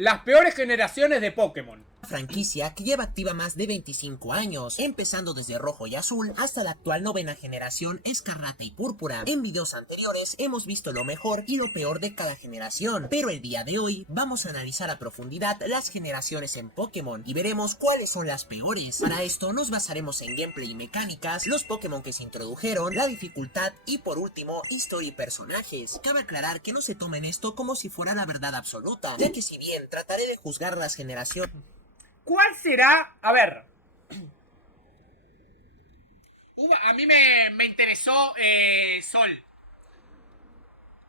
Las peores generaciones de Pokémon. Franquicia que lleva activa más de 25 años, empezando desde rojo y azul hasta la actual novena generación escarlata y púrpura. En videos anteriores hemos visto lo mejor y lo peor de cada generación, pero el día de hoy vamos a analizar a profundidad las generaciones en Pokémon y veremos cuáles son las peores. Para esto nos basaremos en gameplay y mecánicas, los Pokémon que se introdujeron, la dificultad y por último, historia y personajes. Cabe aclarar que no se tomen esto como si fuera la verdad absoluta, ya que si bien trataré de juzgar las generaciones... ¿Cuál será? A ver. A mí me interesó Sol.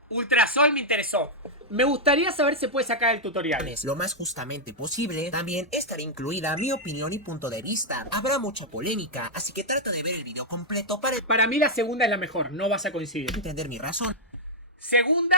Ultrasol me interesó. Me gustaría saber si puede sacar el tutorial. Lo más justamente posible, también estará incluida mi opinión y punto de vista. Habrá mucha polémica, así que trata de ver el video completo Para mí la segunda es la mejor, no vas a coincidir. entender mi razón. Segunda.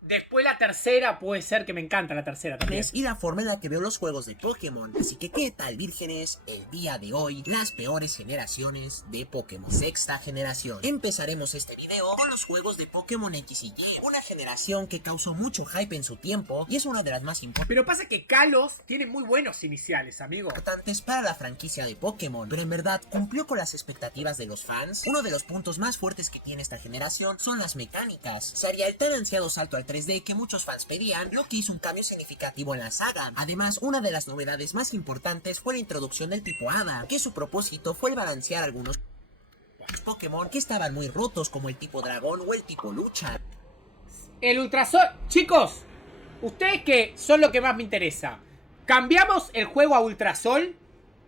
Después la tercera, puede ser que me encanta la tercera también. Y la forma en la que veo los juegos de Pokémon. Así que, ¿qué tal, vírgenes? El día de hoy, las peores generaciones de Pokémon. Sexta generación. Empezaremos este video con los juegos de Pokémon X y Y. Una generación que causó mucho hype en su tiempo y es una de las más Pero pasa que Kalos tiene muy buenos iniciales, amigo. importantes para la franquicia de Pokémon. Pero en verdad, ¿cumplió con las expectativas de los fans? Uno de los puntos más fuertes que tiene esta generación son las mecánicas. Se haría el tan ansiado salto al 3D que muchos fans pedían, lo que hizo un cambio significativo en la saga. Además, una de las novedades más importantes fue la introducción del tipo Hada, que su propósito fue el balancear algunos Pokémon que estaban muy rotos, como el tipo Dragón o el tipo Lucha. El Ultrasol. Chicos, ustedes que son lo que más me interesa. ¿Cambiamos el juego a Ultrasol?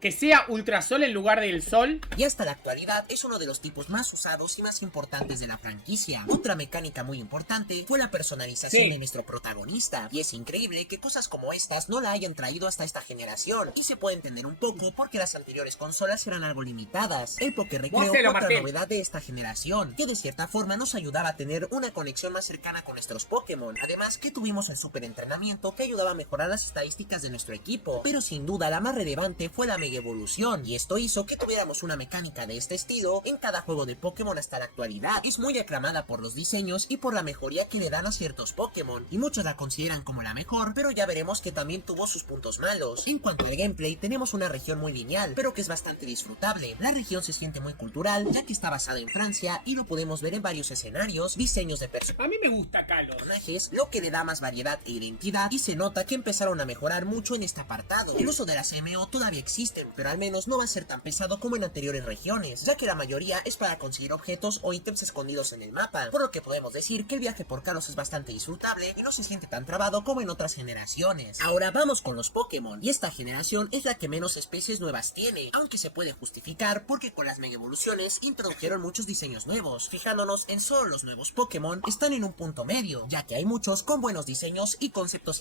Que sea Ultrasol en lugar del Sol. Y hasta la actualidad es uno de los tipos más usados y más importantes de la franquicia. Otra mecánica muy importante fue la personalización de nuestro protagonista. Y es increíble que cosas como estas no la hayan traído hasta esta generación. Y se puede entender un poco porque las anteriores consolas eran algo limitadas. El Pokérecreo fue otra novedad de esta generación, que de cierta forma nos ayudaba a tener una conexión más cercana con nuestros Pokémon. Además que tuvimos el super entrenamiento que ayudaba a mejorar las estadísticas de nuestro equipo. Pero sin duda la más relevante fue la evolución, y esto hizo que tuviéramos una mecánica de este estilo en cada juego de Pokémon hasta la actualidad. Es muy aclamada por los diseños y por la mejoría que le dan a ciertos Pokémon, y muchos la consideran como la mejor, pero ya veremos que también tuvo sus puntos malos. En cuanto al gameplay, tenemos una región muy lineal, pero que es bastante disfrutable. La región se siente muy cultural, ya que está basada en Francia, y lo podemos ver en varios escenarios, diseños de A mí me gusta Kalos, personajes, lo que le da más variedad e identidad, y se nota que empezaron a mejorar mucho en este apartado. El uso de las MO todavía existe, pero al menos no va a ser tan pesado como en anteriores regiones, ya que la mayoría es para conseguir objetos o ítems escondidos en el mapa, por lo que podemos decir que el viaje por Kalos es bastante disfrutable y no se siente tan trabado como en otras generaciones. Ahora vamos con los Pokémon, y esta generación es la que menos especies nuevas tiene, aunque se puede justificar porque con las mega evoluciones introdujeron muchos diseños nuevos. Fijándonos en solo los nuevos Pokémon, están en un punto medio, ya que hay muchos con buenos diseños y conceptos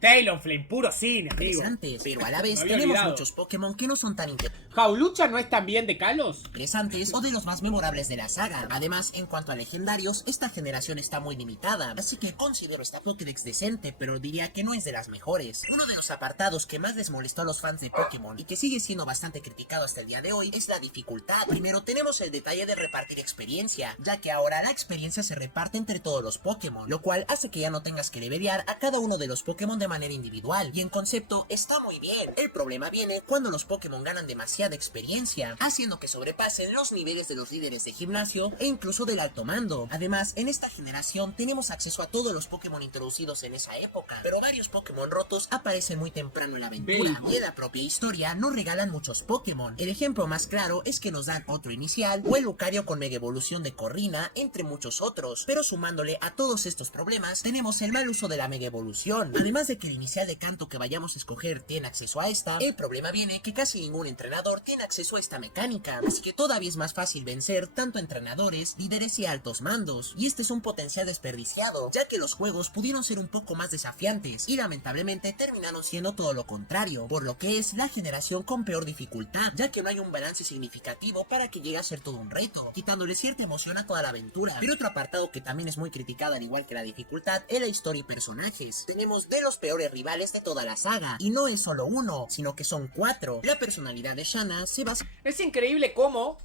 Talonflame, puro cine, amigo. interesantes, pero a la vez tenemos muchos Pokémon que no son tan ¿Jaulucha no es también de Kalos? interesantes o de los más memorables de la saga. Además, en cuanto a legendarios, esta generación está muy limitada, así que considero esta Pokédex decente, pero diría que no es de las mejores. Uno de los apartados que más les molestó a los fans de Pokémon y que sigue siendo bastante criticado hasta el día de hoy es la dificultad. Primero tenemos el detalle de repartir experiencia, ya que ahora la experiencia se reparte entre todos los Pokémon, lo cual hace que ya no tengas que levelear a cada uno de los Pokémon de manera individual, y en concepto está muy bien. El problema viene cuando los Pokémon ganan demasiada experiencia, haciendo que sobrepasen los niveles de los líderes de gimnasio e incluso del alto mando. Además, en esta generación tenemos acceso a todos los Pokémon introducidos en esa época, pero varios Pokémon rotos aparecen muy temprano en la aventura, y en la propia historia nos regalan muchos Pokémon. El ejemplo más claro es que nos dan otro inicial, o el Lucario con mega evolución de Corrina, entre muchos otros, pero sumándole a todos estos problemas, tenemos el mal uso de la mega evolución. Además de que el inicial de canto que vayamos a escoger tiene acceso a esta, el problema viene que casi ningún entrenador tiene acceso a esta mecánica, así que todavía es más fácil vencer tanto entrenadores, líderes y altos mandos, y este es un potencial desperdiciado, ya que los juegos pudieron ser un poco más desafiantes, y lamentablemente terminaron siendo todo lo contrario, por lo que es la generación con peor dificultad, ya que no hay un balance significativo para que llegue a ser todo un reto, quitándole cierta emoción a toda la aventura. Pero otro apartado que también es muy criticado al igual que la dificultad es la historia y personajes. Tenemos de los peores rivales de toda la saga, y no es solo uno, sino que son 4. La personalidad de Shanna se basa... Es increíble cómo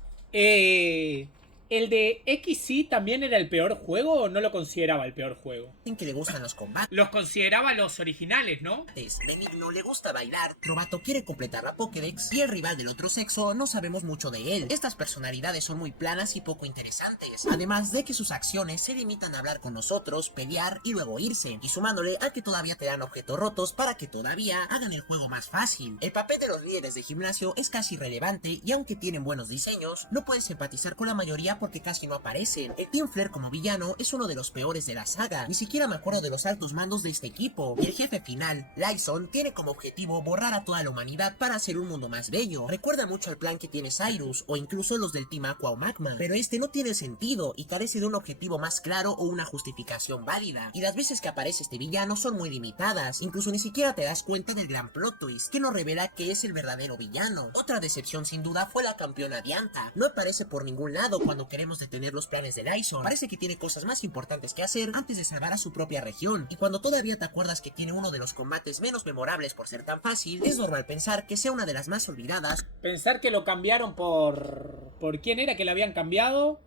¿El de XY también era el peor juego o no lo consideraba el peor juego? En que le gustan los combates. Los consideraba los originales, ¿no? Benigno le gusta bailar, Trovato quiere completar la Pokédex y el rival del otro sexo no sabemos mucho de él. Estas personalidades son muy planas y poco interesantes, además de que sus acciones se limitan a hablar con nosotros, pelear y luego irse, y sumándole a que todavía te dan objetos rotos para que todavía hagan el juego más fácil. El papel de los líderes de gimnasio es casi irrelevante y aunque tienen buenos diseños, no puedes empatizar con la mayoría porque casi no aparecen. El Team Flare como villano es uno de los peores de la saga, ni siquiera me acuerdo de los altos mandos de este equipo, y el jefe final, Lyson, tiene como objetivo borrar a toda la humanidad para hacer un mundo más bello. Recuerda mucho al plan que tiene Cyrus, o incluso los del Team Aqua o Magma, pero este no tiene sentido y carece de un objetivo más claro o una justificación válida, y las veces que aparece este villano son muy limitadas, incluso ni siquiera te das cuenta del gran plot twist, que nos revela que es el verdadero villano. Otra decepción sin duda fue la campeona Dianta, no aparece por ningún lado cuando queremos detener los planes de Lyson, parece que tiene cosas más importantes que hacer antes de salvar a su propia región, y cuando todavía te acuerdas que tiene uno de los combates menos memorables por ser tan fácil, es normal pensar que sea una de las más olvidadas. Pensar que lo cambiaron ¿Por quién era que lo habían cambiado?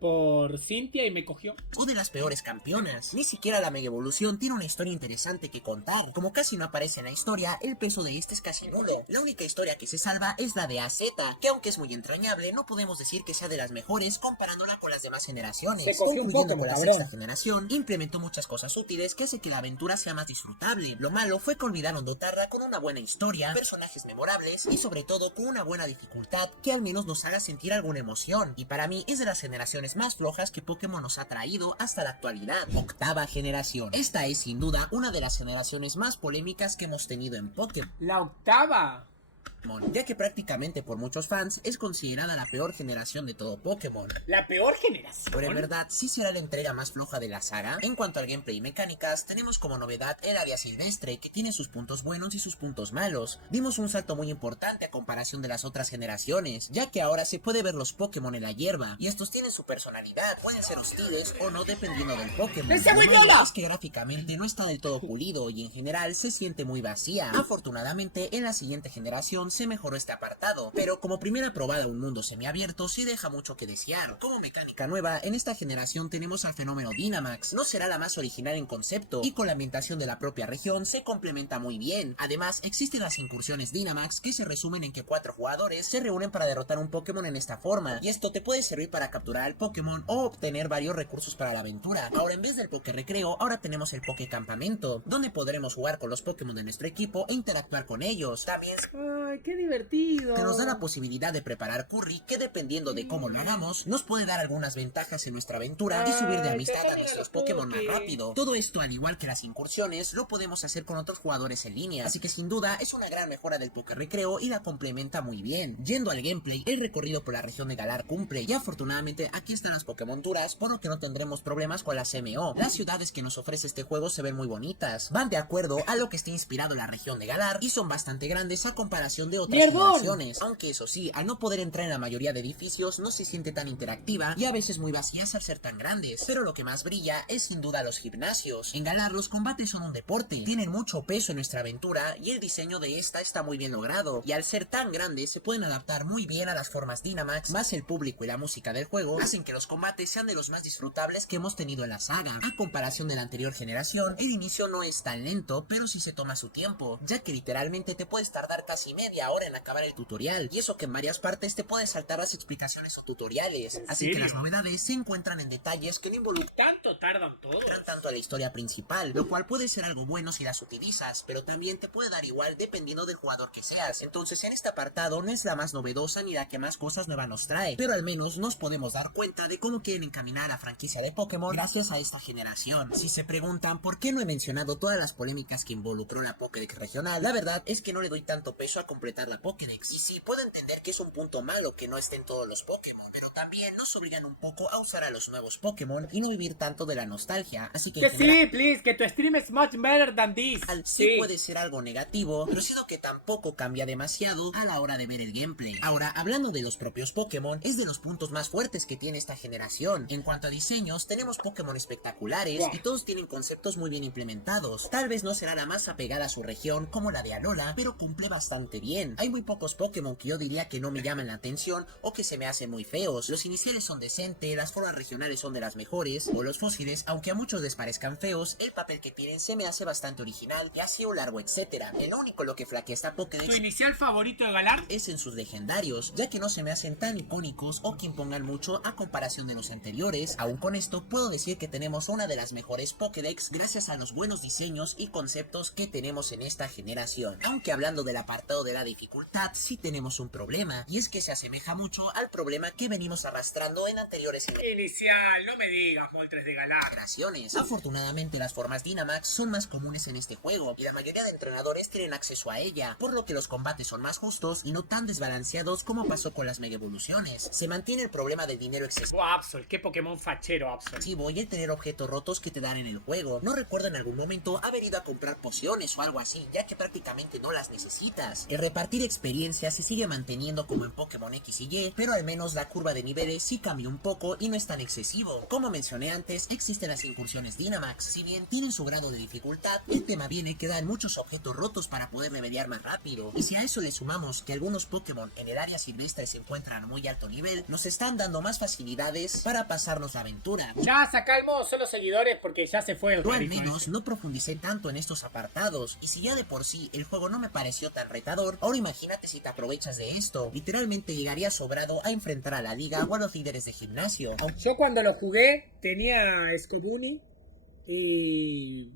Por Cynthia y me cogió. O de las peores campeonas. Ni siquiera la Mega Evolución tiene una historia interesante que contar. Como casi no aparece en la historia, el peso de este es casi nulo. La única historia que se salva es la de AZ, que aunque es muy entrañable, no podemos decir que sea de las mejores comparándola con las demás generaciones. Concluyendo con la sexta generación, implementó muchas cosas útiles que hace que la aventura sea más disfrutable. Lo malo fue que olvidaron dotarla con una buena historia, personajes memorables y sobre todo con una buena dificultad que al menos nos haga sentir alguna emoción. Y para mí es de las generaciones más flojas que Pokémon nos ha traído hasta la actualidad. Octava generación. Esta es sin duda una de las generaciones más polémicas que hemos tenido en Pokémon. La octava. Ya que prácticamente por muchos fans es considerada la peor generación de todo Pokémon. ¿La peor generación? Pero en verdad sí será la entrega más floja de la saga. En cuanto al gameplay y mecánicas, tenemos como novedad el área silvestre, que tiene sus puntos buenos y sus puntos malos. Dimos un salto muy importante a comparación de las otras generaciones, ya que ahora se puede ver los Pokémon en la hierba, y estos tienen su personalidad, pueden ser hostiles o no dependiendo del Pokémon. ¡Ese muy Lo malo mola! es que gráficamente no está del todo pulido y en general se siente muy vacía. Afortunadamente en la siguiente generación se mejoró este apartado, pero como primera probada a un mundo semiabierto sí deja mucho que desear. Como mecánica nueva, en esta generación tenemos al fenómeno Dynamax. No será la más original en concepto, y con la ambientación de la propia región se complementa muy bien. Además, existen las incursiones Dynamax, que se resumen en que 4 jugadores se reúnen para derrotar un Pokémon en esta forma, y esto te puede servir para capturar al Pokémon o obtener varios recursos para la aventura. Ahora, en vez del Poké Recreo, ahora tenemos el Poké Campamento, donde podremos jugar con los Pokémon de nuestro equipo e interactuar con ellos. También Ay, qué divertido. que nos da la posibilidad de preparar curry, que dependiendo de cómo lo hagamos, nos puede dar algunas ventajas en nuestra aventura y subir de amistad a nuestros Pokémon más rápido. Todo esto, al igual que las incursiones, lo podemos hacer con otros jugadores en línea, así que sin duda es una gran mejora del Poké Recreo y la complementa muy bien. Yendo al gameplay, el recorrido por la región de Galar cumple, y afortunadamente aquí están las Pokémon duras, por lo que no tendremos problemas con las MO. Las ciudades que nos ofrece este juego se ven muy bonitas, van de acuerdo a lo que está inspirado en la región de Galar y son bastante grandes a comparación de otras generaciones. Aunque eso sí, al no poder entrar en la mayoría de edificios no se siente tan interactiva y a veces muy vacías al ser tan grandes, pero lo que más brilla es sin duda los gimnasios. En Galar los combates son un deporte, tienen mucho peso en nuestra aventura y el diseño de esta está muy bien logrado, y al ser tan grandes se pueden adaptar muy bien a las formas Dynamax, más el público y la música del juego hacen que los combates sean de los más disfrutables que hemos tenido en la saga. A comparación de la anterior generación, el inicio no es tan lento, pero sí se toma su tiempo, ya que literalmente te puedes tardar casi media hora en acabar el tutorial, y eso que en varias partes te puedes saltar las explicaciones o tutoriales, así que las novedades se encuentran en detalles que no involucran ¿Tanto tardan todos? tanto a la historia principal, lo cual puede ser algo bueno si las utilizas, pero también te puede dar igual dependiendo del jugador que seas. Entonces en este apartado no es la más novedosa ni la que más cosas nuevas nos trae, pero al menos nos podemos dar cuenta de cómo quieren encaminar a la franquicia de Pokémon gracias a esta generación. Si se preguntan por qué no he mencionado todas las polémicas que involucró la Pokédex regional, la verdad es que no le doy tanto peso a completar la Pokédex, y sí, puedo entender que es un punto malo que no estén todos los Pokémon, pero también nos obligan un poco a usar a los nuevos Pokémon y no vivir tanto de la nostalgia, así que Que en general, sí, please, que tu stream es much better than this. sí puede ser algo negativo, pero siento que tampoco cambia demasiado a la hora de ver el gameplay. Ahora, hablando de los propios Pokémon, es de los puntos más fuertes que tiene esta generación. En cuanto a diseños, tenemos Pokémon espectaculares y todos tienen conceptos muy bien implementados. Tal vez no será la más apegada a su región como la de Alola, pero cumple bastante bien. bien. Hay muy pocos Pokémon que yo diría que no me llaman la atención o que se me hacen muy feos. Los iniciales son decentes, las formas regionales son de las mejores, o los fósiles, aunque a muchos les parezcan feos, el papel que tienen se me hace bastante original, y así un largo etcétera. El único lo que flaquea esta Pokédex ¿Tu inicial favorito de Galar? es en sus legendarios, ya que no se me hacen tan icónicos o que impongan mucho a comparación de los anteriores. Aún con esto, puedo decir que tenemos una de las mejores Pokédex gracias a los buenos diseños y conceptos que tenemos en esta generación. Aunque hablando del apartado de la dificultad, sí tenemos un problema, y es que se asemeja mucho al problema que venimos arrastrando en anteriores Inicial, no me digas, Moltres de Galar. generaciones. Afortunadamente las formas Dynamax son más comunes en este juego, y la mayoría de entrenadores tienen acceso a ella, por lo que los combates son más justos y no tan desbalanceados como pasó con las mega evoluciones. Se mantiene el problema del dinero excesivo Absol, qué Pokémon fachero, Absol. y el tener objetos rotos que te dan en el juego. No recuerdo en algún momento haber ido a comprar pociones o algo así, ya que prácticamente no las necesitas. El repartir experiencia se sigue manteniendo como en Pokémon X y Y, pero al menos la curva de niveles sí cambió un poco y no es tan excesivo. Como mencioné antes, existen las incursiones Dynamax. Si bien tienen su grado de dificultad, el tema viene que dan muchos objetos rotos para poder remediar más rápido. Y si a eso le sumamos que algunos Pokémon en el área silvestre se encuentran a muy alto nivel, nos están dando más facilidades para pasarnos la aventura. Ya, sacalmo, solo seguidores porque ya se fue el Yo al ritmo menos ese. no profundicé tanto en estos apartados, y si ya de por sí el juego no me pareció tan retador, ahora imagínate si te aprovechas de esto. Literalmente llegaría sobrado a enfrentar a la liga o a los líderes de gimnasio. Yo cuando lo jugué tenía Scobuni y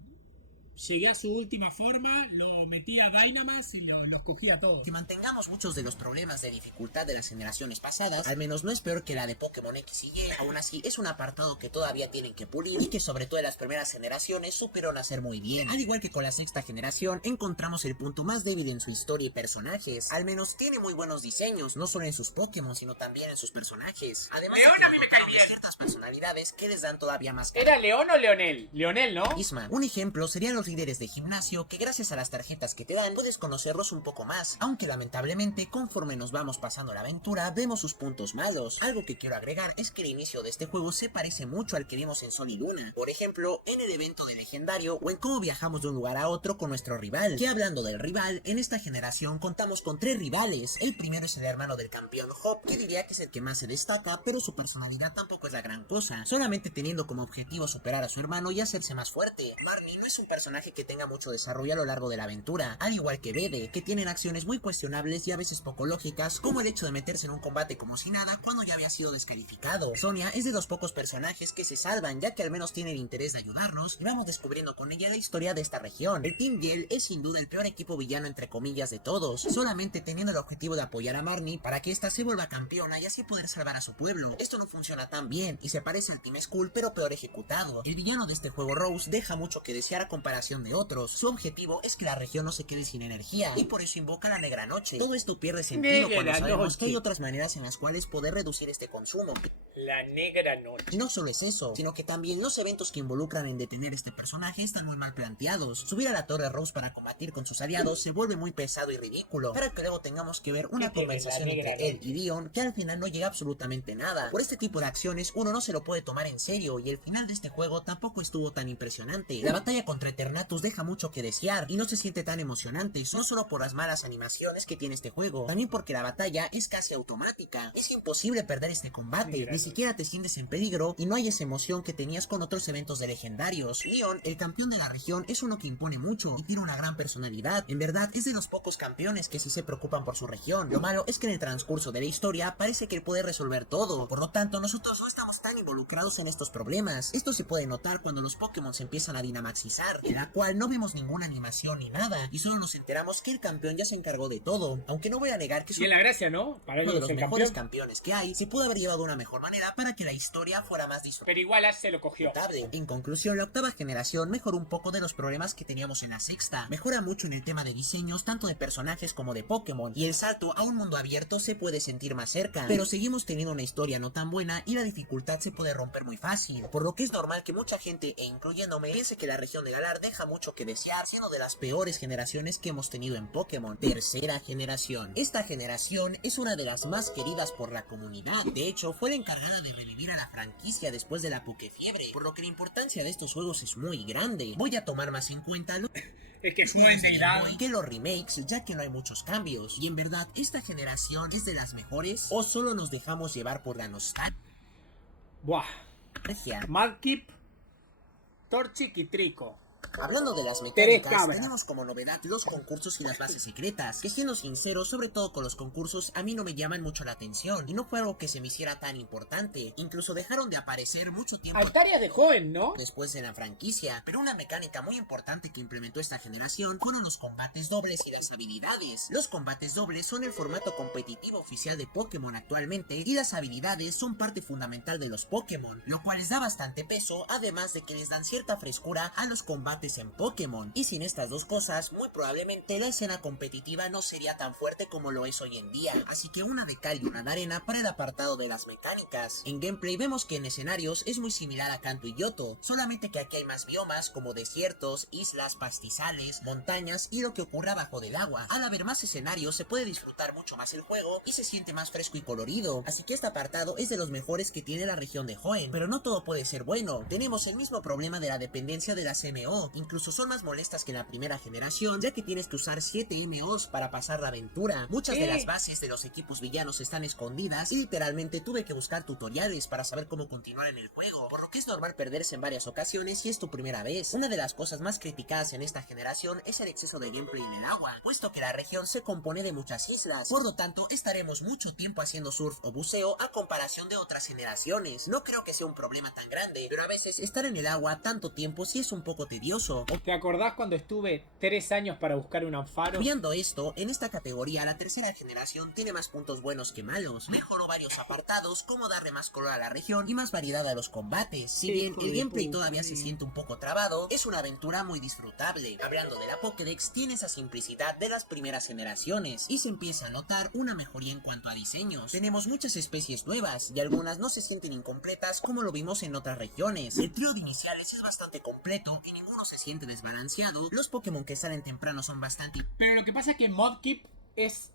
llegué a su última forma, lo metí a Dynamax y los cogí a todos. Que mantengamos muchos de los problemas de dificultad de las generaciones pasadas, al menos no es peor que la de Pokémon X y Y. Aún así, es un apartado que todavía tienen que pulir y que sobre todo en las primeras generaciones supieron hacer muy bien. Al igual que con la sexta generación, encontramos el punto más débil en su historia y personajes. Al menos tiene muy buenos diseños, no solo en sus Pokémon, sino también en sus personajes. Además, León a mí me cae bien. ciertas personalidades que les dan todavía más ¿Era León o Leonel? Leonel, ¿no? carisma. Un ejemplo serían los líderes de gimnasio, que gracias a las tarjetas que te dan puedes conocerlos un poco más, aunque lamentablemente conforme nos vamos pasando la aventura vemos sus puntos malos. Algo que quiero agregar es que el inicio de este juego se parece mucho al que vimos en Sol y Luna, por ejemplo en el evento de legendario o en cómo viajamos de un lugar a otro con nuestro rival. Que hablando del rival, en esta generación contamos con 3 rivales. El primero es el hermano del campeón Hop, que diría que es el que más se destaca, pero su personalidad tampoco es la gran cosa, solamente teniendo como objetivo superar a su hermano y hacerse más fuerte. Marnie no es un personaje que tenga mucho desarrollo a lo largo de la aventura, al igual que Bede, que tienen acciones muy cuestionables y a veces poco lógicas, como el hecho de meterse en un combate como si nada cuando ya había sido descalificado. Sonia es de los pocos personajes que se salvan, ya que al menos tiene el interés de ayudarnos y vamos descubriendo con ella la historia de esta región. El Team Yell es sin duda el peor equipo villano entre comillas de todos, solamente teniendo el objetivo de apoyar a Marnie para que ésta se vuelva campeona y así poder salvar a su pueblo. Esto no funciona tan bien y se parece al Team Skull, pero peor ejecutado. El villano de este juego, Rose, deja mucho que desear a comparación de otros. Su objetivo es que la región no se quede sin energía y por eso invoca la Negra Noche. Todo esto pierde sentido cuando sabemos que hay otras maneras en las cuales poder reducir este consumo. La Negra Noche. Y no solo es eso, sino que también los eventos que involucran en detener este personaje están muy mal planteados. Subir a la Torre Rose para combatir con sus aliados se vuelve muy pesado y ridículo, para que luego tengamos que ver una conversación entre él y Dion que al final no llega absolutamente nada. Por este tipo de acciones uno no se lo puede tomar en serio y el final de este juego tampoco estuvo tan impresionante. La batalla contra Eternatus deja mucho que desear y no se siente tan emocionante, no solo por las malas animaciones que tiene este juego, también porque la batalla es casi automática. Es imposible perder este combate, ni siquiera te sientes en peligro y no hay esa emoción que tenías con otros eventos de legendarios. Leon, el campeón de la región, es uno que impone mucho y tiene una gran personalidad. En verdad es de los pocos campeones que sí se preocupan por su región. Lo malo es que en el transcurso de la historia parece que él puede resolver todo, por lo tanto nosotros no estamos tan involucrados en estos problemas. Esto se puede notar cuando los Pokémon se empiezan a dinamaxizar, en la cual no vemos ninguna animación ni nada y solo nos enteramos que el campeón ya se encargó de todo, aunque no voy a negar que es Y en la gracia, ¿no? Para uno de los el mejores campeón. campeones que hay. Se pudo haber llevado de una mejor manera para que la historia fuera más Pero igual Ash se lo cogió. disfrutable. En conclusión, la octava generación mejoró un poco de los problemas que teníamos en la sexta. Mejora mucho en el tema de diseños, tanto de personajes como de Pokémon, y el salto a un mundo abierto se puede sentir más cerca, pero seguimos teniendo una historia no tan buena y la dificultad se puede romper muy fácil, por lo que es normal que mucha gente, e incluyéndome, piense que la región de Galar deja mucho que desear, siendo de las peores generaciones que hemos tenido en Pokémon. Tercera generación. Esta generación es una de las más queridas por la comunidad. De hecho, fue la encargada encargada de revivir a la franquicia después de la Pokefiebre, por lo que la importancia de estos juegos es muy grande. Voy a tomar más en cuenta lo Es que suben de Irán. que los remakes, ya que no hay muchos cambios. Y en verdad, ¿esta generación es de las mejores o solo nos dejamos llevar por la nostalgia? Buah. Mudkip, Torchic y Trico. Hablando de las Tres mecánicas, cabras. tenemos como novedad los concursos y las bases secretas, que siendo sincero, sobre todo con los concursos, a mí no me llaman mucho la atención, y no fue algo que se me hiciera tan importante, incluso dejaron de aparecer mucho tiempo Altaria de joven, ¿no? después de la franquicia, pero una mecánica muy importante que implementó esta generación fueron los combates dobles y las habilidades. Los combates dobles son el formato competitivo oficial de Pokémon actualmente, y las habilidades son parte fundamental de los Pokémon, lo cual les da bastante peso, además de que les dan cierta frescura a los combates en Pokémon. Y sin estas dos cosas, muy probablemente la escena competitiva no sería tan fuerte como lo es hoy en día. Así que una de cal y una de arena para el apartado de las mecánicas. En gameplay vemos que en escenarios es muy similar a Kanto y Yoto, solamente que aquí hay más biomas como desiertos, islas, pastizales, montañas y lo que ocurre abajo del agua. Al haber más escenarios se puede disfrutar mucho más el juego y se siente más fresco y colorido. Así que este apartado es de los mejores que tiene la región de Hoenn. Pero no todo puede ser bueno. Tenemos el mismo problema de la dependencia de las MO. Incluso son más molestas que en la primera generación, ya que tienes que usar 7 MOs para pasar la aventura. Muchas de las bases de los equipos villanos están escondidas y literalmente tuve que buscar tutoriales para saber cómo continuar en el juego, por lo que es normal perderse en varias ocasiones si es tu primera vez. Una de las cosas más criticadas en esta generación es el exceso de gameplay en el agua, puesto que la región se compone de muchas islas, por lo tanto estaremos mucho tiempo haciendo surf o buceo a comparación de otras generaciones. No creo que sea un problema tan grande, pero a veces estar en el agua tanto tiempo sí es un poco tedioso. ¿Te acordás cuando estuve 3 años para buscar un Ampharos? Viendo esto, en esta categoría la tercera generación tiene más puntos buenos que malos. Mejoró varios apartados como darle más color a la región y más variedad a los combates. Si bien el gameplay todavía se siente un poco trabado, es una aventura muy disfrutable. Hablando de la Pokédex, tiene esa simplicidad de las primeras generaciones y se empieza a notar una mejoría en cuanto a diseños. Tenemos muchas especies nuevas y algunas no se sienten incompletas como lo vimos en otras regiones. El trío de iniciales es bastante completo y ninguno se siente desbalanceado. Los Pokémon que salen temprano son bastante Pero lo que pasa es que Mudkip es...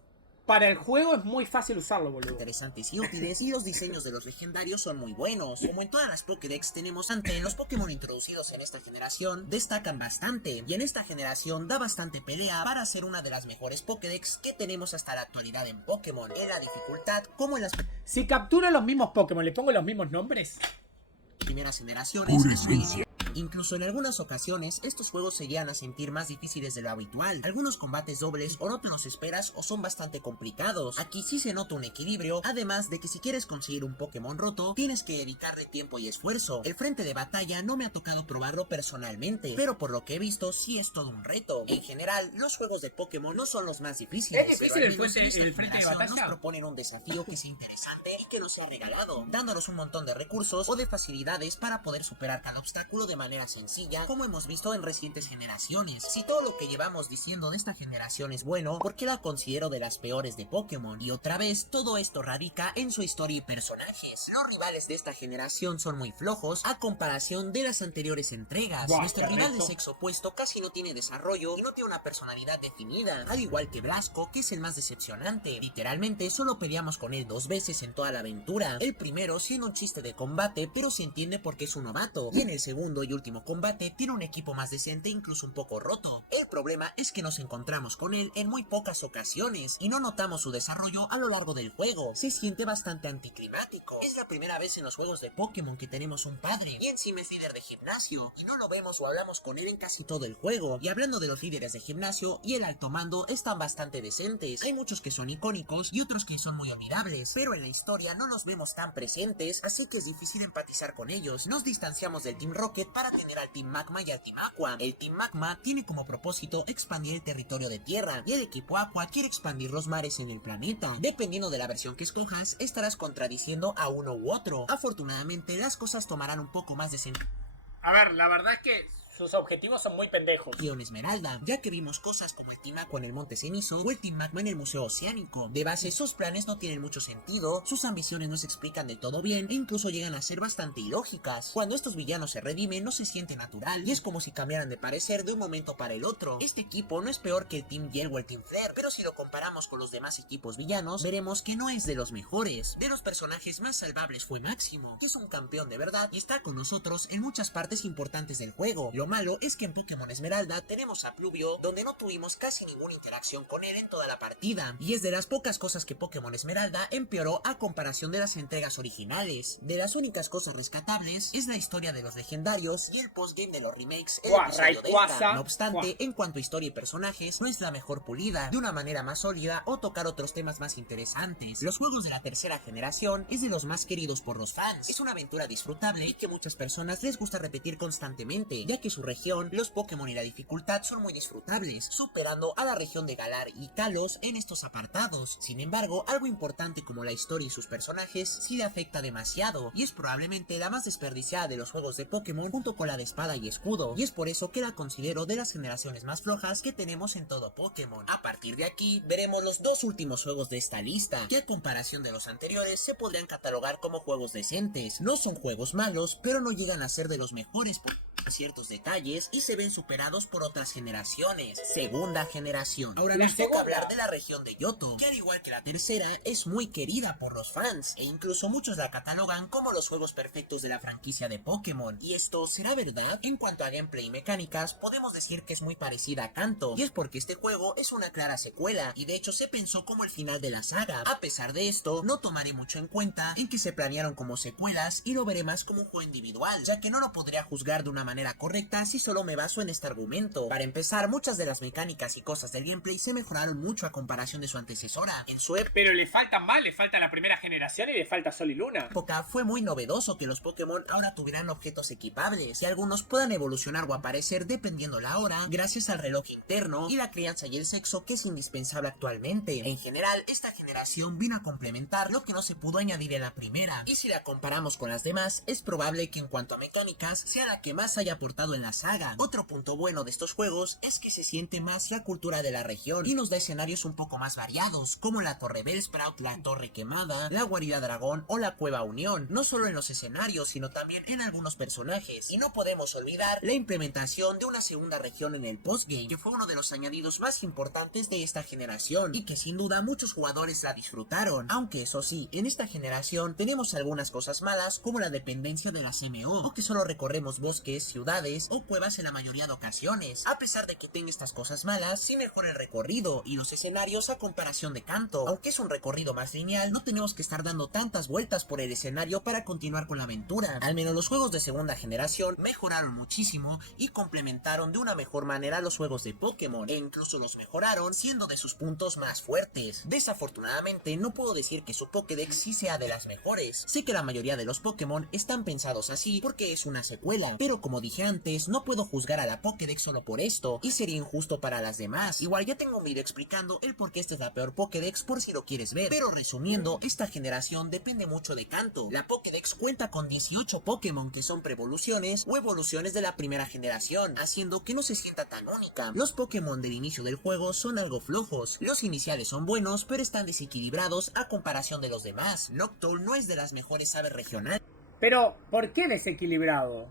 Para el juego es muy fácil usarlo, boludo. interesantes y útiles, y los diseños de los legendarios son muy buenos. Como en todas las Pokédex tenemos ante los Pokémon introducidos en esta generación destacan bastante, y en esta generación da bastante pelea para ser una de las mejores Pokédex que tenemos hasta la actualidad en Pokémon, en la dificultad como en las Si capturo los mismos Pokémon, ¿le pongo los mismos nombres? primeras generaciones. Incluso en algunas ocasiones, estos juegos se llegan a sentir más difíciles de lo habitual. Algunos combates dobles o no te los esperas o son bastante complicados. Aquí sí se nota un equilibrio, además de que si quieres conseguir un Pokémon roto, tienes que dedicarle tiempo y esfuerzo. El frente de batalla no me ha tocado probarlo personalmente, pero por lo que he visto sí es todo un reto. En general, los juegos de Pokémon no son los más difíciles. ¿Es difícil pero al el menos en esta frente de generación batalla? Nos proponen un desafío que sea interesante y que no sea regalado, dándonos un montón de recursos o de facilidades para poder superar cada obstáculo de manera sencilla, como hemos visto en recientes generaciones. Si todo lo que llevamos diciendo de esta generación es bueno, ¿por qué la considero de las peores de Pokémon? Y otra vez, todo esto radica en su historia y personajes. Los rivales de esta generación son muy flojos a comparación de las anteriores entregas. Buah, Nuestro qué rival de reto. sexo opuesto casi no tiene desarrollo y no tiene una personalidad definida, al igual que Blasco, que es el más decepcionante. Literalmente solo peleamos con él 2 veces en toda la aventura. El primero siendo un chiste de combate, pero se entiende porque es un novato, y en el segundo y último combate tiene un equipo más decente, incluso un poco roto. El problema es que nos encontramos con él en muy pocas ocasiones y no notamos su desarrollo a lo largo del juego. Se siente bastante anticlimático. Es la primera vez en los juegos de Pokémon que tenemos un padre, y encima es líder de gimnasio, y no lo vemos o hablamos con él en casi todo el juego. Y hablando de los líderes de gimnasio y el alto mando, están bastante decentes. Hay muchos que son icónicos y otros que son muy olvidables, pero en la historia no los vemos tan presentes, así que es difícil empatizar con ellos. Nos distanciamos del Team Rocket para tener al Team Magma y al Team Aqua. El Team Magma tiene como propósito expandir el territorio de tierra, y el equipo Aqua quiere expandir los mares en el planeta. Dependiendo de la versión que escojas, estarás contradiciendo a uno u otro. Afortunadamente, las cosas tomarán un poco más de sentido. A ver, la verdad es que Sus objetivos son muy pendejos. Región Esmeralda, ya que vimos cosas como el Team Aqua en el Monte Cenizo o el Team Magma en el Museo Oceánico. De base, sus planes no tienen mucho sentido, sus ambiciones no se explican del todo bien e incluso llegan a ser bastante ilógicas. Cuando estos villanos se redimen, no se siente natural y es como si cambiaran de parecer de un momento para el otro. Este equipo no es peor que el Team Yell o el Team Flare, pero si lo comparamos con los demás equipos villanos, veremos que no es de los mejores. De los personajes más salvables fue Máximo, que es un campeón de verdad y está con nosotros en muchas partes importantes del juego. Lo malo es que en Pokémon Esmeralda tenemos a Pluvio, donde no tuvimos casi ninguna interacción con él en toda la partida, y es de las pocas cosas que Pokémon Esmeralda empeoró a comparación de las entregas originales. De las únicas cosas rescatables es la historia de los legendarios y el postgame de los remakes en el episodio Delta. No obstante, en cuanto a historia y personajes, no es la mejor pulida, de una manera más sólida o tocar otros temas más interesantes. Los juegos de la tercera generación es de los más queridos por los fans, es una aventura disfrutable y que muchas personas les gusta repetir constantemente, ya que su región, los Pokémon y la dificultad son muy disfrutables, superando a la región de Galar y Kalos en estos apartados. Sin embargo, algo importante como la historia y sus personajes sí le afecta demasiado, y es probablemente la más desperdiciada de los juegos de Pokémon junto con la de Espada y Escudo, y es por eso que la considero de las generaciones más flojas que tenemos en todo Pokémon. A partir de aquí, veremos los dos últimos juegos de esta lista, que a comparación de los anteriores se podrían catalogar como juegos decentes. No son juegos malos, pero no llegan a ser de los mejores por ciertos detalles y se ven superados por otras generaciones. Segunda generación. Ahora nos toca hablar de la región de Johto, que al igual que la tercera es muy querida por los fans e incluso muchos la catalogan como los juegos perfectos de la franquicia de Pokémon. ¿Y esto será verdad? En cuanto a gameplay y mecánicas, podemos decir que es muy parecida a Kanto, y es porque este juego es una clara secuela y de hecho se pensó como el final de la saga. A pesar de esto, no tomaré mucho en cuenta en que se planearon como secuelas y lo veré más como un juego individual, ya que no lo podría juzgar de una manera correcta si solo me baso en este argumento. Para empezar, muchas de las mecánicas y cosas del gameplay se mejoraron mucho a comparación de su antecesora. En su Pero le faltan más, le falta la primera generación y le falta Sol y Luna. época fue muy novedoso que los Pokémon ahora tuvieran objetos equipables y algunos puedan evolucionar o aparecer dependiendo la hora, gracias al reloj interno y la crianza y el sexo que es indispensable actualmente. En general, esta generación vino a complementar lo que no se pudo añadir en la primera, y si la comparamos con las demás, es probable que en cuanto a mecánicas sea la que más haya aportado en la saga. Otro punto bueno de estos juegos es que se siente más la cultura de la región y nos da escenarios un poco más variados, como la Torre Bellsprout, la Torre Quemada, la Guarida Dragón o la Cueva Unión, no solo en los escenarios sino también en algunos personajes. Y no podemos olvidar la implementación de una segunda región en el postgame, que fue uno de los añadidos más importantes de esta generación y que sin duda muchos jugadores la disfrutaron, aunque eso sí, en esta generación tenemos algunas cosas malas como la dependencia de las MO, o que solo recorremos bosques, ciudades o cuevas en la mayoría de ocasiones. A pesar de que tenga estas cosas malas, sí mejora el recorrido y los escenarios a comparación de Kanto. Aunque es un recorrido más lineal, no tenemos que estar dando tantas vueltas por el escenario para continuar con la aventura. Al menos los juegos de segunda generación mejoraron muchísimo y complementaron de una mejor manera los juegos de Pokémon, e incluso los mejoraron siendo de sus puntos más fuertes. Desafortunadamente no puedo decir que su Pokédex sí sea de las mejores. Sé que la mayoría de los Pokémon están pensados así porque es una secuela, pero como dije antes, no puedo juzgar a la Pokédex solo por esto, y sería injusto para las demás. Igual ya tengo un video explicando el por qué esta es la peor Pokédex por si lo quieres ver, pero resumiendo, esta generación depende mucho de Kanto. La Pokédex cuenta con 18 Pokémon que son preevoluciones o evoluciones de la primera generación, haciendo que no se sienta tan única. Los Pokémon del inicio del juego son algo flojos, los iniciales son buenos pero están desequilibrados a comparación de los demás. Noctowl no es de las mejores aves regionales. Pero, ¿por qué desequilibrado?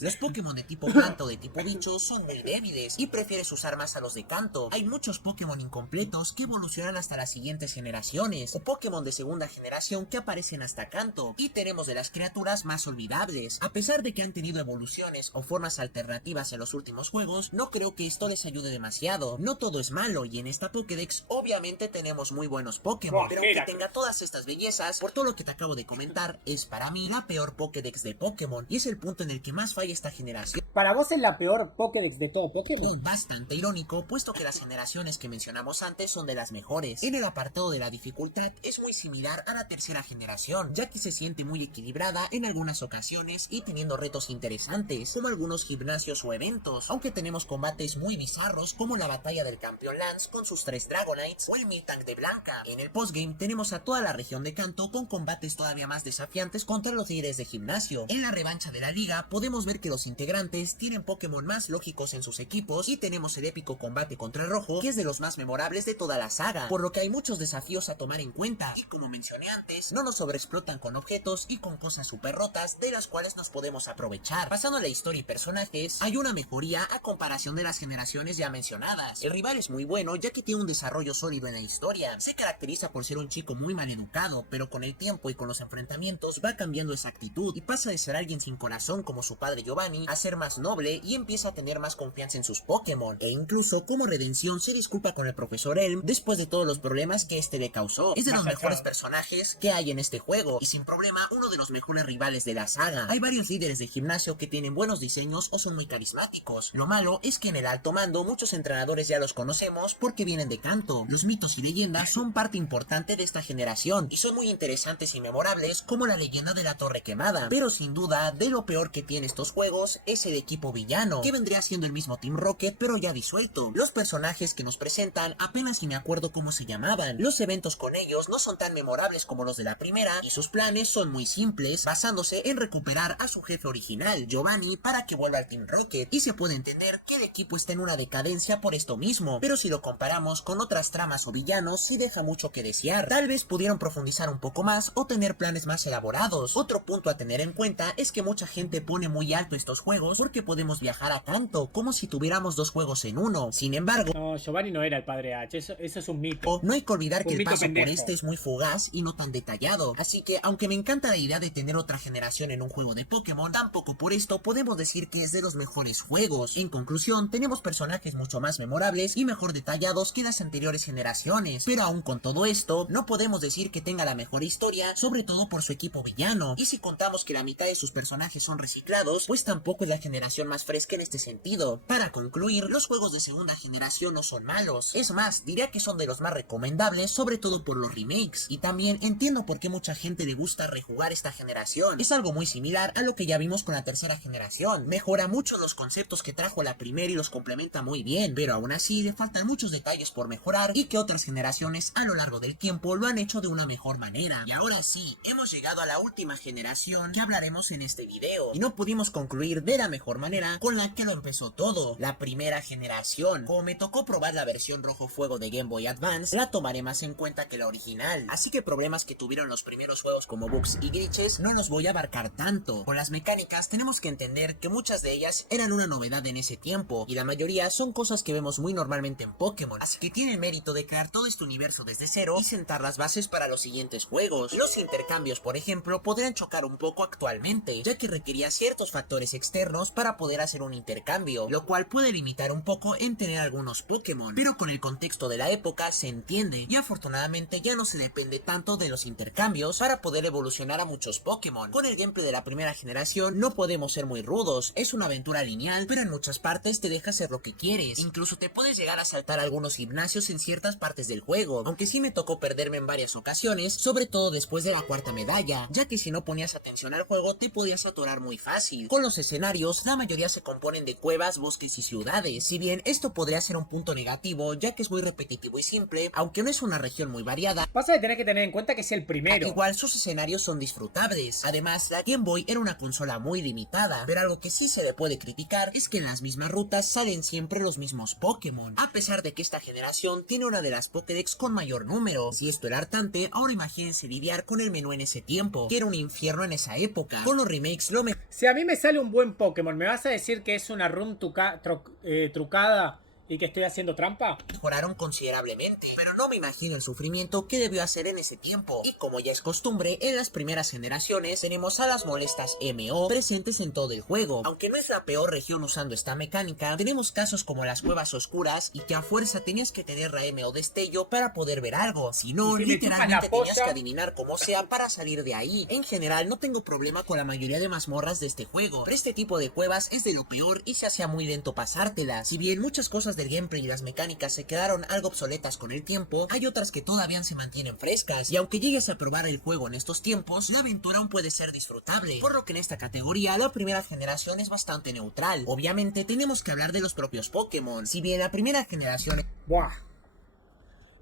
Los Pokémon de tipo planta o de tipo bicho son muy débiles y prefieres usar más a los de Kanto. Hay muchos Pokémon incompletos que evolucionan hasta las siguientes generaciones, o Pokémon de segunda generación que aparecen hasta Kanto, y tenemos de las criaturas más olvidables. A pesar de que han tenido evoluciones o formas alternativas en los últimos juegos, no creo que esto les ayude demasiado. No todo es malo y en esta Pokédex obviamente tenemos muy buenos Pokémon, pero aunque tenga todas estas bellezas, por todo lo que te acabo de comentar, es para mí la peor Pokédex de Pokémon, y es el punto en el que más falla esta generación. ¿Para vos es la peor Pokédex de todo Pokémon? Bastante irónico, puesto que las generaciones que mencionamos antes son de las mejores. En el apartado de la dificultad es muy similar a la tercera generación, ya que se siente muy equilibrada en algunas ocasiones y teniendo retos interesantes, como algunos gimnasios o eventos, aunque tenemos combates muy bizarros como la batalla del campeón Lance con sus 3 Dragonites o el Miltank de Blanca. En el postgame tenemos a toda la región de Kanto con combates todavía más desafiantes contra los líderes de gimnasio. En la revancha de la liga liga podemos ver que los integrantes tienen Pokémon más lógicos en sus equipos y tenemos el épico combate contra el rojo, que es de los más memorables de toda la saga, por lo que hay muchos desafíos a tomar en cuenta, y como mencioné antes, no nos sobreexplotan con objetos y con cosas super rotas de las cuales nos podemos aprovechar. Pasando a la historia y personajes, hay una mejoría a comparación de las generaciones ya mencionadas. El rival es muy bueno ya que tiene un desarrollo sólido en la historia, se caracteriza por ser un chico muy maleducado, pero con el tiempo y con los enfrentamientos va cambiando esa actitud y pasa de ser alguien sin corazón como su padre Giovanni a ser más noble y empieza a tener más confianza en sus Pokémon, e incluso como redención se disculpa con el profesor Elm después de todos los problemas que este le causó. Es de los mejores personajes que hay en este juego y sin problema uno de los mejores rivales de la saga. Hay varios líderes de gimnasio que tienen buenos diseños o son muy carismáticos. Lo malo es que en el alto mando muchos entrenadores ya los conocemos porque vienen de Kanto. Los mitos y leyendas son parte importante de esta generación y son muy interesantes y memorables, como la leyenda de la Torre Quemada, pero sin duda de lo peor que tiene estos juegos es el equipo villano, que vendría siendo el mismo Team Rocket pero ya disuelto. Los personajes que nos presentan apenas si me acuerdo cómo se llamaban. Los eventos con ellos no son tan memorables como los de la primera y sus planes son muy simples, basándose en recuperar a su jefe original, Giovanni, para que vuelva al Team Rocket, y se puede entender que el equipo está en una decadencia por esto mismo, pero si lo comparamos con otras tramas o villanos sí deja mucho que desear. Tal vez pudieron profundizar un poco más o tener planes más elaborados. Otro punto a tener en cuenta es que mucha gente pone muy alto estos juegos porque podemos viajar a Kanto como si tuviéramos dos juegos en uno. Sin embargo, No, Giovanni no era el padre H, eso es un mito. no hay que olvidar que Un el mito paso por pendejo. este es muy fugaz y no tan detallado, así que aunque me encanta la idea de tener otra generación en un juego de Pokémon, tampoco por esto podemos decir que es de los mejores juegos. En conclusión, tenemos personajes mucho más memorables y mejor detallados que las anteriores generaciones, pero aún con todo esto, no podemos decir que tenga la mejor historia, sobre todo por su equipo villano, y si contamos que la mitad de sus personajes son reciclados, pues tampoco es la generación más fresca en este sentido. Para concluir, los juegos de segunda generación no son malos, es más, diría que son de los más recomendables, sobre todo por los remakes, y también entiendo por qué mucha gente le gusta rejugar esta generación. Es algo muy similar a lo que ya vimos con la tercera generación, mejora mucho los conceptos que trajo la primera y los complementa muy bien, pero aún así le faltan muchos detalles por mejorar y que otras generaciones a lo largo del tiempo lo han hecho de una mejor manera. Y ahora sí, hemos llegado a la última generación que hablaremos en este video, y no pudimos concluir de la mejor manera con la que lo empezó todo, la primera generación. Como me tocó probar la versión rojo fuego de Game Boy Advance, la tomaré más en cuenta que la original, así que problemas que tuvieron los primeros juegos como bugs y glitches no los voy a abarcar tanto. Con las mecánicas tenemos que entender que muchas de ellas eran una novedad en ese tiempo, y la mayoría son cosas que vemos muy normalmente en Pokémon, así que tiene el mérito de crear todo este universo desde cero y sentar las bases para los siguientes juegos. Los intercambios, por ejemplo, podrían chocar un poco actualmente, ya que requería ciertos factores externos para poder hacer un intercambio, lo cual puede limitar un poco en tener algunos Pokémon, pero con el contexto de la época se entiende, y afortunadamente ya no se depende tanto de los intercambios para poder evolucionar a muchos Pokémon. Con el gameplay de la primera generación no podemos ser muy rudos, es una aventura lineal, pero en muchas partes te deja hacer lo que quieres, incluso te puedes llegar a saltar algunos gimnasios en ciertas partes del juego, aunque sí me tocó perderme en varias ocasiones, sobre todo después de la cuarta medalla, ya que si no ponías atención al juego te podías atorar muy fácil. Con los escenarios, la mayoría se componen de cuevas, bosques y ciudades, si bien esto podría ser un punto negativo, ya que es muy repetitivo y simple, aunque no es una región muy variada. Pasa de tener que tener en cuenta que es el primero. Igual sus escenarios son disfrutables. Además, la Game Boy era una consola muy limitada, pero algo que sí se le puede criticar es que en las mismas rutas salen siempre los mismos Pokémon, a pesar de que esta generación tiene una de las Pokédex con mayor número. Si esto era hartante, ahora imagínense lidiar con el menú en ese tiempo, que era un infierno en esa época. Con los remakes lo mejor. Si a mí me sale un buen Pokémon, ¿me vas a decir que es una run trucada y que estoy haciendo trampa? Mejoraron considerablemente, pero no me imagino el sufrimiento que debió hacer en ese tiempo. Y como ya es costumbre, en las primeras generaciones tenemos a las molestas MO presentes en todo el juego. Aunque no es la peor región usando esta mecánica, tenemos casos como las cuevas oscuras y que a fuerza tenías que tener la MO destello para poder ver algo, si no, Y si me literalmente chupas la tenías polla, que adivinar como sea para salir de ahí. En general no tengo problema con la mayoría de mazmorras de este juego, pero este tipo de cuevas es de lo peor y se hacía muy lento pasártelas. Si bien muchas cosas del gameplay y las mecánicas se quedaron algo obsoletas con el tiempo, hay otras que todavía se mantienen frescas, y aunque llegues a probar el juego en estos tiempos, la aventura aún puede ser disfrutable, por lo que en esta categoría la primera generación es bastante neutral. Obviamente tenemos que hablar de los propios Pokémon. Si bien la primera generación... Buah.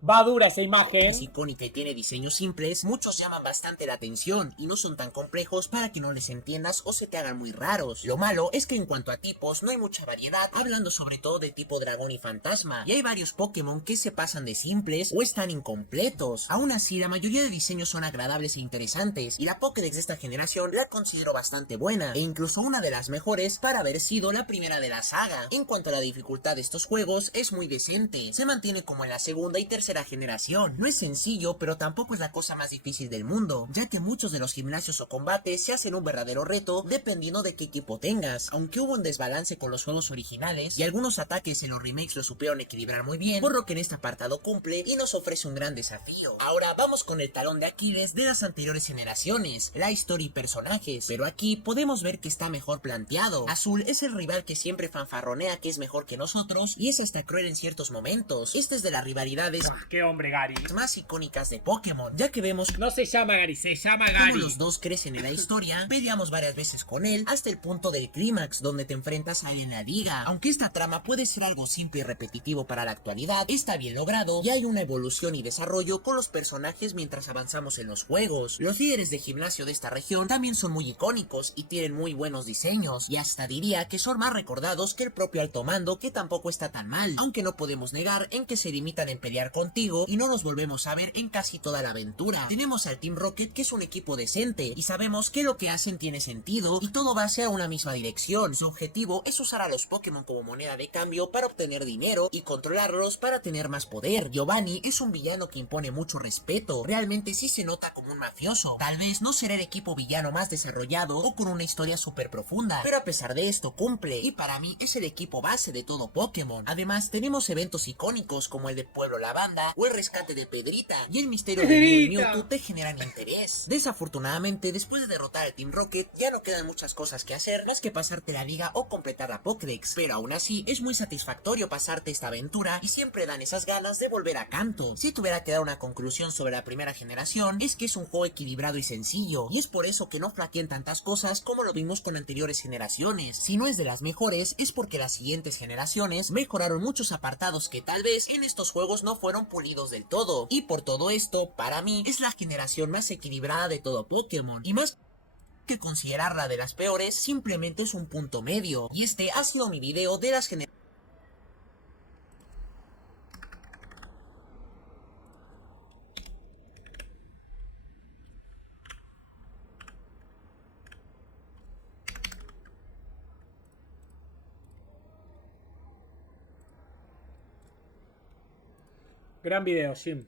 Va dura esa imagen. Es icónica y tiene diseños simples, muchos llaman bastante la atención y no son tan complejos para que no les entiendas o se te hagan muy raros. Lo malo es que en cuanto a tipos no hay mucha variedad, hablando sobre todo de tipo dragón y fantasma, y hay varios Pokémon que se pasan de simples o están incompletos. Aún así, la mayoría de diseños son agradables e interesantes, y la Pokédex de esta generación la considero bastante buena, e incluso una de las mejores para haber sido la primera de la saga. En cuanto a la dificultad de estos juegos, es muy decente, se mantiene como en la segunda y tercera generación. No es sencillo, pero tampoco es la cosa más difícil del mundo, ya que muchos de los gimnasios o combates se hacen un verdadero reto dependiendo de qué equipo tengas, aunque hubo un desbalance con los juegos originales y algunos ataques en los remakes lo supieron equilibrar muy bien, por lo que en este apartado cumple y nos ofrece un gran desafío. Ahora vamos con el talón de Aquiles de las anteriores generaciones, la historia y personajes, pero aquí podemos ver que está mejor planteado. Azul es el rival que siempre fanfarronea que es mejor que nosotros y es hasta cruel en ciertos momentos. Esta es de las rivalidades Qué hombre, Gary. más icónicas de Pokémon, ya que vemos No se llama Gary, se llama cómo Gary. los dos crecen en la historia. Peleamos varias veces con él hasta el punto del clímax donde te enfrentas a él en la liga. Aunque esta trama puede ser algo simple y repetitivo para la actualidad, está bien logrado y hay una evolución y desarrollo con los personajes mientras avanzamos en los juegos. Los líderes de gimnasio de esta región también son muy icónicos y tienen muy buenos diseños, y hasta diría que son más recordados que el propio Alto Mando, que tampoco está tan mal, aunque no podemos negar en que se limitan en pelear contigo y no nos volvemos a ver en casi toda la aventura. Tenemos al Team Rocket, que es un equipo decente y sabemos que lo que hacen tiene sentido y todo va hacia una misma dirección. Su objetivo es usar a los Pokémon como moneda de cambio para obtener dinero y controlarlos para tener más poder. Giovanni es un villano que impone mucho respeto, realmente sí se nota como un mafioso. Tal vez no será el equipo villano más desarrollado o con una historia súper profunda, pero a pesar de esto cumple y para mí es el equipo base de todo Pokémon. Además tenemos eventos icónicos como el de Pueblo Lavanda o el rescate de Pedrita y el misterio de Mew y Mewtwo te generan interés. Desafortunadamente, después de derrotar al Team Rocket ya no quedan muchas cosas que hacer más que pasarte la liga o completar la Pokédex, pero aún así es muy satisfactorio pasarte esta aventura y siempre dan esas ganas de volver a Kanto. Si tuviera que dar una conclusión sobre la primera generación, es que es un juego equilibrado y sencillo, y es por eso que no flaquean tantas cosas como lo vimos con anteriores generaciones. Si no es de las mejores, es porque las siguientes generaciones mejoraron muchos apartados que tal vez en estos juegos no fueron pulidos del todo, y por todo esto, para mí, es la generación más equilibrada de todo Pokémon, y más que considerarla de las peores, simplemente es un punto medio. Y este ha sido mi video de las generaciones. Gran video, Jim.